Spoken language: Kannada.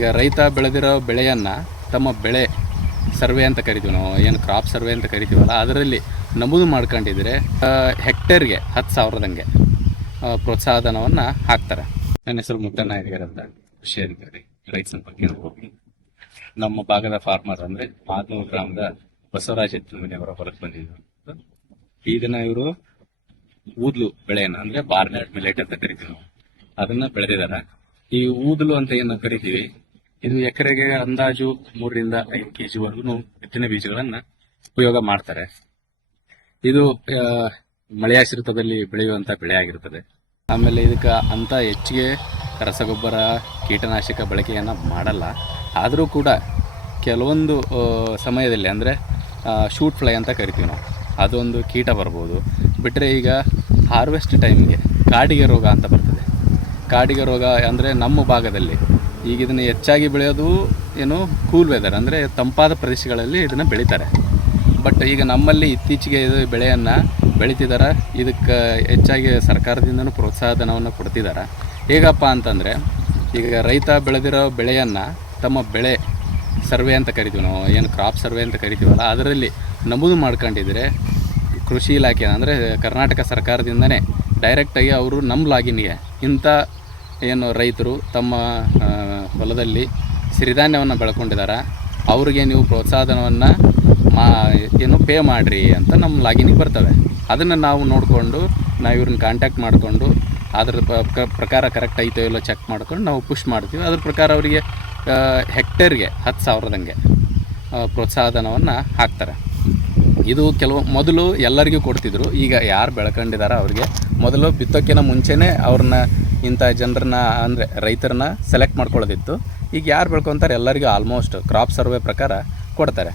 ಈಗ ರೈತ ಬೆಳೆದಿರೋ ಬೆಳೆಯನ್ನು ತಮ್ಮ ಬೆಳೆ ಸರ್ವೆ ಅಂತ ಕರಿತೀವಿ ನಾವು, ಏನು ಕ್ರಾಪ್ ಸರ್ವೆ ಅಂತ ಕರಿತೀವಲ್ಲ, ಅದರಲ್ಲಿ ನಮೂದು ಮಾಡ್ಕೊಂಡಿದ್ರೆ ಹೆಕ್ಟೇರ್ಗೆ 10,000ದಂಗೆ ಪ್ರೋತ್ಸಾಹಧನವನ್ನು ಹಾಕ್ತಾರೆ. ನನ್ನ ಹೆಸರು ಮುದ್ದನಾಯಕರ್ ಅಂತ, ಕೃಷಿ ಅಧಿಕಾರಿ, ರೈತ ಸಂಪರ್ಕ ಹೋಗಿ. ನಮ್ಮ ಭಾಗದ ಫಾರ್ಮರ್ ಅಂದರೆ ಮಾದನೂರು ಗ್ರಾಮದ ಬಸವರಾಜ್ ಎತ್ತುಮನಿ ಅವರ ಹೊರಗೆ ಬಂದಿದ್ರು. ಈ ದಿನ ಇವರು ಊದ್ಲು ಬೆಳೆಯನ್ನು ಅಂದರೆ ಬಾರ್ನ್ಯಾರ್ಡ್ ಮಿಲೆಟ್ ಅಂತ ಕರಿತೀವಿ ನಾವು, ಅದನ್ನ ಬೆಳೆದಿದ್ದಾರೆ. ಈ ಊದಲು ಅಂತ ಏನು ಕರಿತೀವಿ, ಇದು ಎಕರೆಗೆ ಅಂದಾಜು 3ರಿಂದ 5 kg ವರೆಗೂ ಬಿತ್ತನೆ ಬೀಜಗಳನ್ನ ಉಪಯೋಗ ಮಾಡ್ತಾರೆ. ಇದು ಮಳೆಯಾಶ್ರಿತದಲ್ಲಿ ಬೆಳೆಯುವಂತ ಬೆಳೆ ಆಗಿರುತ್ತದೆ. ಆಮೇಲೆ ಇದಕ್ಕೆ ಅಂತ ಹೆಚ್ಚಿಗೆ ರಸಗೊಬ್ಬರ, ಕೀಟನಾಶಕ ಬಳಕೆಯನ್ನ ಮಾಡಲ್ಲ. ಆದರೂ ಕೂಡ ಕೆಲವೊಂದು ಸಮಯದಲ್ಲಿ ಅಂದರೆ ಶೂಟ್ ಫ್ಲೈ ಅಂತ ಕರಿತೀವಿ ನಾವು, ಅದೊಂದು ಕೀಟ ಬರ್ಬೋದು. ಬಿಟ್ಟರೆ ಈಗ ಹಾರ್ವೆಸ್ಟ್ ಟೈಮ್ಗೆ ಕಾಡಿಗೆ ರೋಗ ಅಂತ ಬರ್ತದೆ. ಕಾಡಿಗೆ ರೋಗ ಅಂದರೆ ನಮ್ಮ ಭಾಗದಲ್ಲಿ ಈಗ ಇದನ್ನು ಹೆಚ್ಚಾಗಿ ಬೆಳೆಯೋದು ಏನು ಕೂಲ್ ವೆದರ್ ಅಂದರೆ ತಂಪಾದ ಪ್ರದೇಶಗಳಲ್ಲಿ ಇದನ್ನು ಬೆಳೀತಾರೆ. ಬಟ್ ಈಗ ನಮ್ಮಲ್ಲಿ ಇತ್ತೀಚೆಗೆ ಇದು ಬೆಳೆಯನ್ನು ಬೆಳೀತಿದ್ದಾರೆ. ಇದಕ್ಕೆ ಹೆಚ್ಚಾಗಿ ಸರ್ಕಾರದಿಂದನೂ ಪ್ರೋತ್ಸಾಹಧನವನ್ನು ಕೊಡ್ತಿದ್ದಾರೆ. ಹೇಗಪ್ಪ ಅಂತಂದರೆ, ಈಗ ರೈತ ಬೆಳೆದಿರೋ ಬೆಳೆಯನ್ನು ತಮ್ಮ ಬೆಳೆ ಸರ್ವೆ ಅಂತ ಕರಿತೀವಿ ನಾವು, ಏನು ಕ್ರಾಪ್ ಸರ್ವೆ ಅಂತ ಕರಿತೀವಲ್ಲ, ಅದರಲ್ಲಿ ನಮೂದು ಮಾಡ್ಕೊಂಡಿದ್ರೆ ಕೃಷಿ ಇಲಾಖೆ ಅಂದರೆ ಕರ್ನಾಟಕ ಸರ್ಕಾರದಿಂದನೇ ಡೈರೆಕ್ಟಾಗಿ ಅವರು ನಮ್ಮ ಲಾಗಿನ್ಗೆ ಇಂಥ ಏನು ರೈತರು ತಮ್ಮ ಹೊಲದಲ್ಲಿ ಸಿರಿಧಾನ್ಯವನ್ನು ಬೆಳ್ಕೊಂಡಿದ್ದಾರೆ, ಅವ್ರಿಗೆ ನೀವು ಪ್ರೋತ್ಸಾಹಧನವನ್ನು ಏನು ಪೇ ಮಾಡಿರಿ ಅಂತ ನಮ್ಮ ಲಾಗಿನಿಗೆ ಬರ್ತವೆ. ಅದನ್ನು ನಾವು ನೋಡಿಕೊಂಡು ನಾವು ಇವ್ರನ್ನ ಕಾಂಟ್ಯಾಕ್ಟ್ ಮಾಡಿಕೊಂಡು ಅದ್ರ ಪ್ರಕಾರ ಕರೆಕ್ಟ್ ಐತೋ ಇಲ್ಲೋ ಚೆಕ್ ಮಾಡ್ಕೊಂಡು ನಾವು ಪುಷ್ ಮಾಡ್ತೀವಿ. ಅದ್ರ ಪ್ರಕಾರ ಅವರಿಗೆ ಹೆಕ್ಟೇರ್ಗೆ 10,000ದಂಗೆ ಪ್ರೋತ್ಸಾಹಧನವನ್ನು ಹಾಕ್ತಾರೆ. ಇದು ಮೊದಲು ಎಲ್ಲರಿಗೂ ಕೊಡ್ತಿದ್ರು. ಈಗ ಯಾರು ಬೆಳ್ಕೊಂಡಿದ್ದಾರೆ ಅವ್ರಿಗೆ ಮೊದಲು ಬಿತ್ತೋಕ್ಕಿಂತ ಮುಂಚೆನೇ ಅವ್ರನ್ನ ಇಂಥ ಜನರನ್ನ ಅಂದರೆ ರೈತರನ್ನ ಸೆಲೆಕ್ಟ್ ಮಾಡ್ಕೊಳ್ಳೋದಿತ್ತು. ಈಗ ಯಾರು ಬೆಳ್ಕೊತಾರೆ ಎಲ್ಲರಿಗೂ ಆಲ್ಮೋಸ್ಟ್ ಕ್ರಾಪ್ ಸರ್ವೆ ಪ್ರಕಾರ ಕೊಡ್ತಾರೆ.